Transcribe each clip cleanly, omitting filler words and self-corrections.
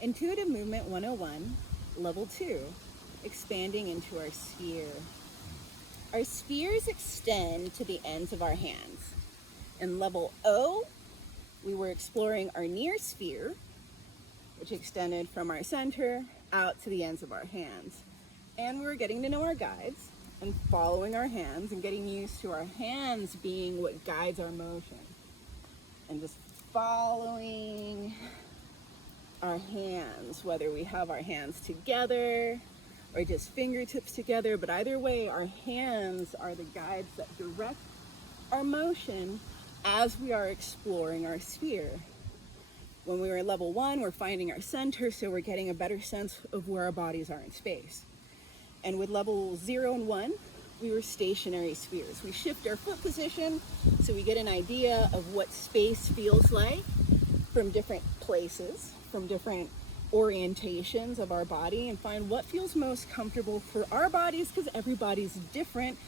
Intuitive Movement 101, Level 2, expanding into our sphere. Our spheres extend to the ends of our hands. In Level O, we were exploring our near sphere, which extended from our center out to the ends of our hands. And we were getting to know our guides and following our hands and getting used to our hands being what guides our motion. And just following our hands, whether we have our hands together or just fingertips together, but either way, our hands are the guides that direct our motion as we are exploring our sphere. When we were at level 1, we're finding our center, so we're getting a better sense of where our bodies are in space. And with level 0 and 1, we were stationary spheres. We shift our foot position so we get an idea of what space feels like from different places, from different orientations of our body, and find what feels most comfortable for our bodies, because everybody's different,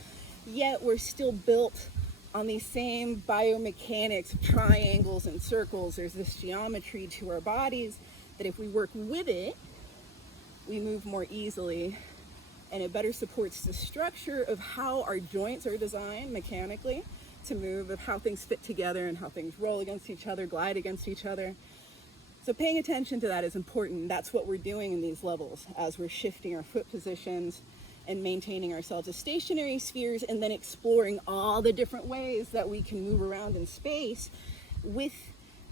yet we're still built on these same biomechanics of triangles and circles. There's this geometry to our bodies that if we work with it, we move more easily, and it better supports the structure of how our joints are designed mechanically to move, of how things fit together and how things roll against each other, glide against each other. So paying attention to that is important. That's what we're doing in these levels as we're shifting our foot positions and maintaining ourselves as stationary spheres, and then exploring all the different ways that we can move around in space with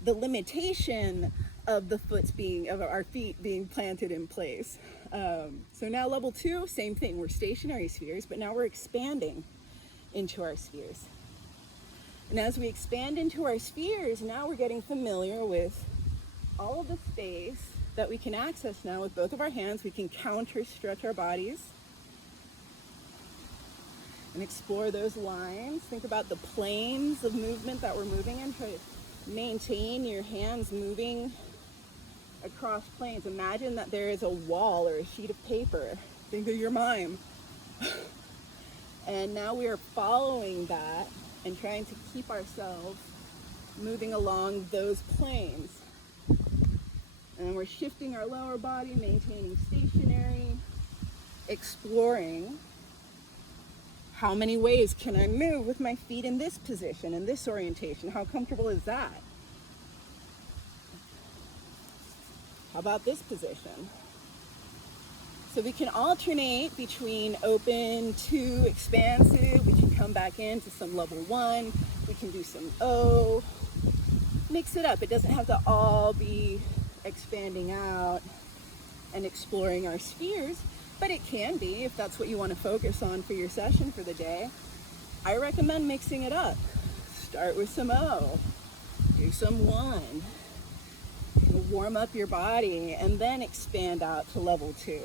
the limitation of our feet being planted in place. So now level 2, same thing. We're stationary spheres, but now we're expanding into our spheres. And as we expand into our spheres, now we're getting familiar with all of the space that we can access now with both of our hands. We can counter stretch our bodies and explore those lines. Think about the planes of movement that we're moving in. Try to maintain your hands moving across planes. Imagine that there is a wall or a sheet of paper. Think of your mime. And now we are following that and trying to keep ourselves moving along those planes. And we're shifting our lower body, maintaining stationary, exploring how many ways can I move with my feet in this position, in this orientation? How comfortable is that? How about this position? So we can alternate between open to expansive. We can come back into some level 1. We can do some O. Mix it up. It doesn't have to all be expanding out and exploring our spheres, but it can be if that's what you want to focus on for your session for the day. I recommend mixing it up. Start with some O, do some 1, warm up your body, and then expand out to level 2.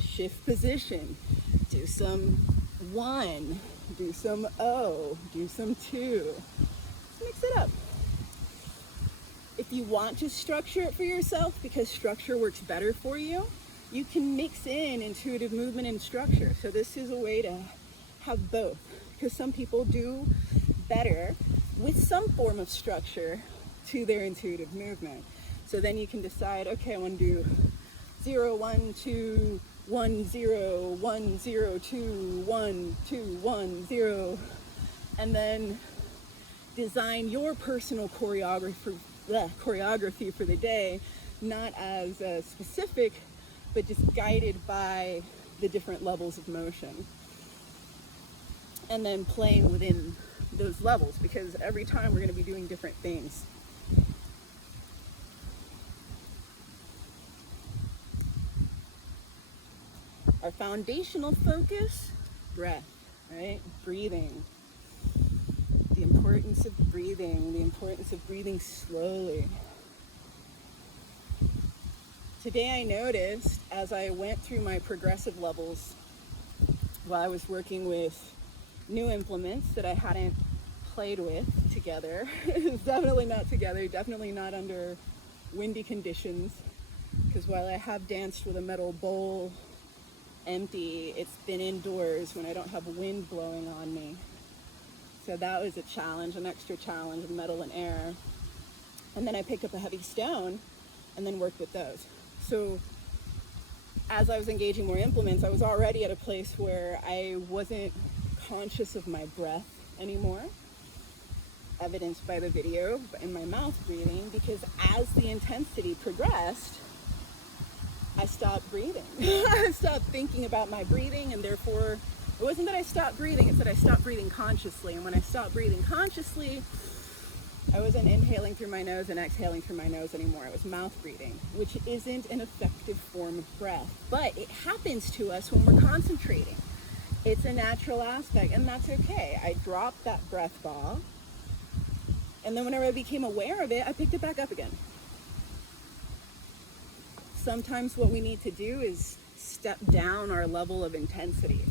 Shift position, do some 1, do some O, do some 2. Mix it up. If you want to structure it for yourself because structure works better for you, you can mix in intuitive movement and structure. So this is a way to have both, because some people do better with some form of structure to their intuitive movement. So then you can decide, okay, I want to do 0, 1, 2, 1, 0, 1, 0, 2, 1, 2, 1, 0, and then design your personal choreography for the day, not as specific, but just guided by the different levels of motion. And then playing within those levels, because every time we're going to be doing different things. Our foundational focus, breath, right? Breathing. The importance of breathing slowly. Today I noticed as I went through my progressive levels while I was working with new implements that I hadn't played with together, definitely not together, definitely not under windy conditions, because while I have danced with a metal bowl empty, it's been indoors when I don't have wind blowing on me. So that was a challenge, an extra challenge of metal and air. And then I picked up a heavy stone and then worked with those. So as I was engaging more implements, I was already at a place where I wasn't conscious of my breath anymore, evidenced by the video in my mouth breathing, because as the intensity progressed, I stopped breathing. I stopped thinking about my breathing, and therefore, it wasn't that I stopped breathing, it's that I stopped breathing consciously. And when I stopped breathing consciously, I wasn't inhaling through my nose and exhaling through my nose anymore. It was mouth breathing, which isn't an effective form of breath, but it happens to us when we're concentrating. It's a natural aspect, and that's okay. I dropped that breath ball, and then whenever I became aware of it, I picked it back up again. Sometimes what we need to do is step down our level of intensity.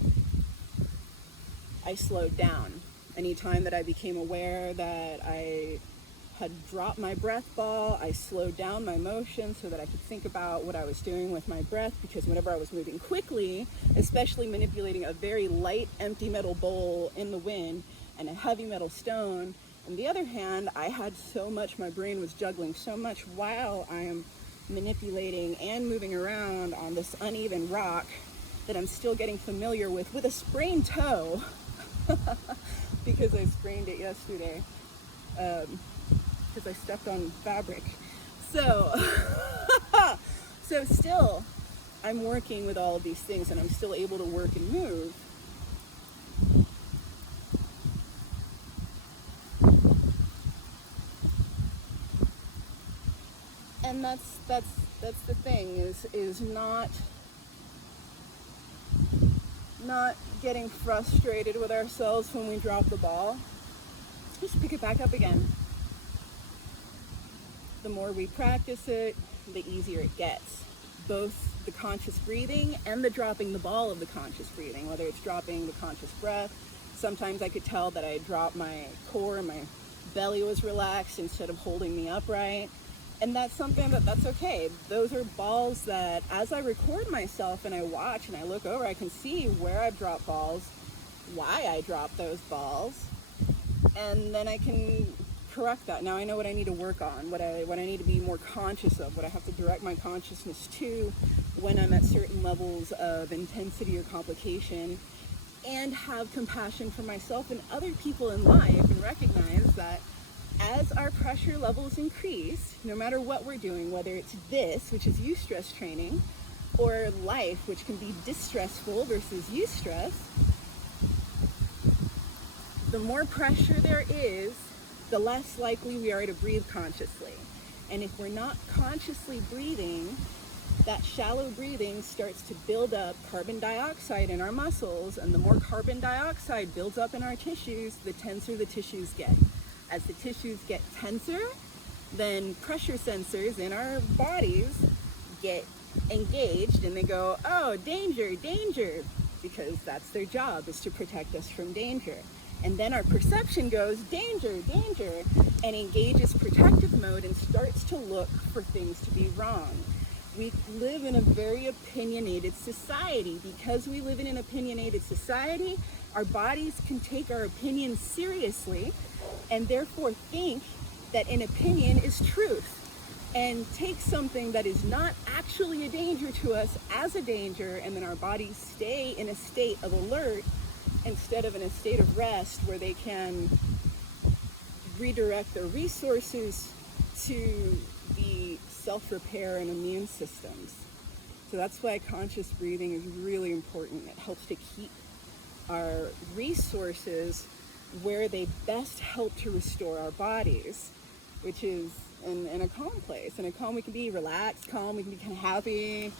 I slowed down. Anytime that I became aware that I had dropped my breath ball, I slowed down my motion so that I could think about what I was doing with my breath, because whenever I was moving quickly, especially manipulating a very light empty metal bowl in the wind and a heavy metal stone, on the other hand, I had so much, my brain was juggling so much while I am manipulating and moving around on this uneven rock that I'm still getting familiar with a sprained toe, because I sprained it yesterday. Because I stepped on fabric. So, so still, I'm working with all of these things, and I'm still able to work and move. And that's the thing, is not getting frustrated with ourselves when we drop the ball. Just pick it back up again. The more we practice it, the easier it gets. Both the conscious breathing and the dropping the ball of the conscious breathing, whether it's dropping the conscious breath. Sometimes I could tell that I dropped my core and my belly was relaxed instead of holding me upright. And that's something that's okay. Those are balls that as I record myself and I watch and I look over, I can see where I've dropped balls, why I dropped those balls, and then I can correct that. Now I know what I need to work on, what I need to be more conscious of, what I have to direct my consciousness to when I'm at certain levels of intensity or complication, and have compassion for myself and other people in life, and recognize that as our pressure levels increase, no matter what we're doing, whether it's this, which is eustress training, or life, which can be distressful versus eustress, the more pressure there is, the less likely we are to breathe consciously. And if we're not consciously breathing, that shallow breathing starts to build up carbon dioxide in our muscles, and the more carbon dioxide builds up in our tissues, the tenser the tissues get. As the tissues get tenser, then pressure sensors in our bodies get engaged, and they go, oh, danger, danger, because that's their job, is to protect us from danger. And then our perception goes, danger, danger, and engages protective mode and starts to look for things to be wrong. We live in a very opinionated society. Because we live in an opinionated society, our bodies can take our opinions seriously and therefore think that an opinion is truth, and take something that is not actually a danger to us as a danger, and then our bodies stay in a state of alert instead of in a state of rest, where they can redirect their resources to the self-repair and immune systems. So that's why conscious breathing is really important. It helps to keep our resources where they best help to restore our bodies, which is in a calm place. In a calm, we can be relaxed, calm, we can be kind of happy,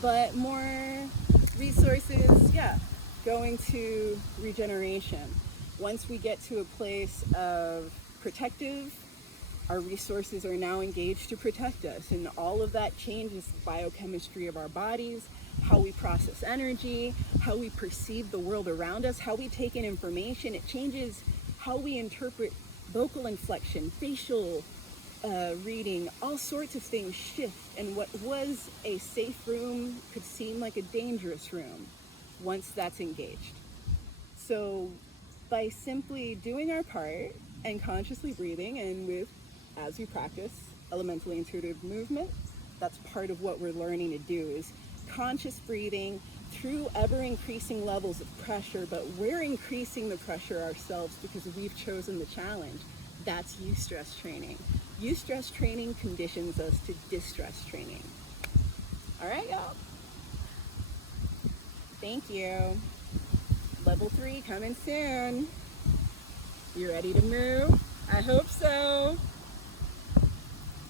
but more resources, going to regeneration. Once we get to a place of protective, our resources are now engaged to protect us, and all of that changes the biochemistry of our bodies, how we process energy, how we perceive the world around us, how we take in information. It changes how we interpret vocal inflection, facial reading, all sorts of things shift, and what was a safe room could seem like a dangerous room once that's engaged. So by simply doing our part and consciously breathing, and with, as we practice elementally intuitive movement, That's part of what we're learning to do, is conscious breathing through ever increasing levels of pressure, but we're increasing the pressure ourselves because we've chosen the challenge. That's eustress training. Eustress training conditions us to distress training. All right, y'all. Thank you. Level 3 coming soon. You ready to move? I hope so.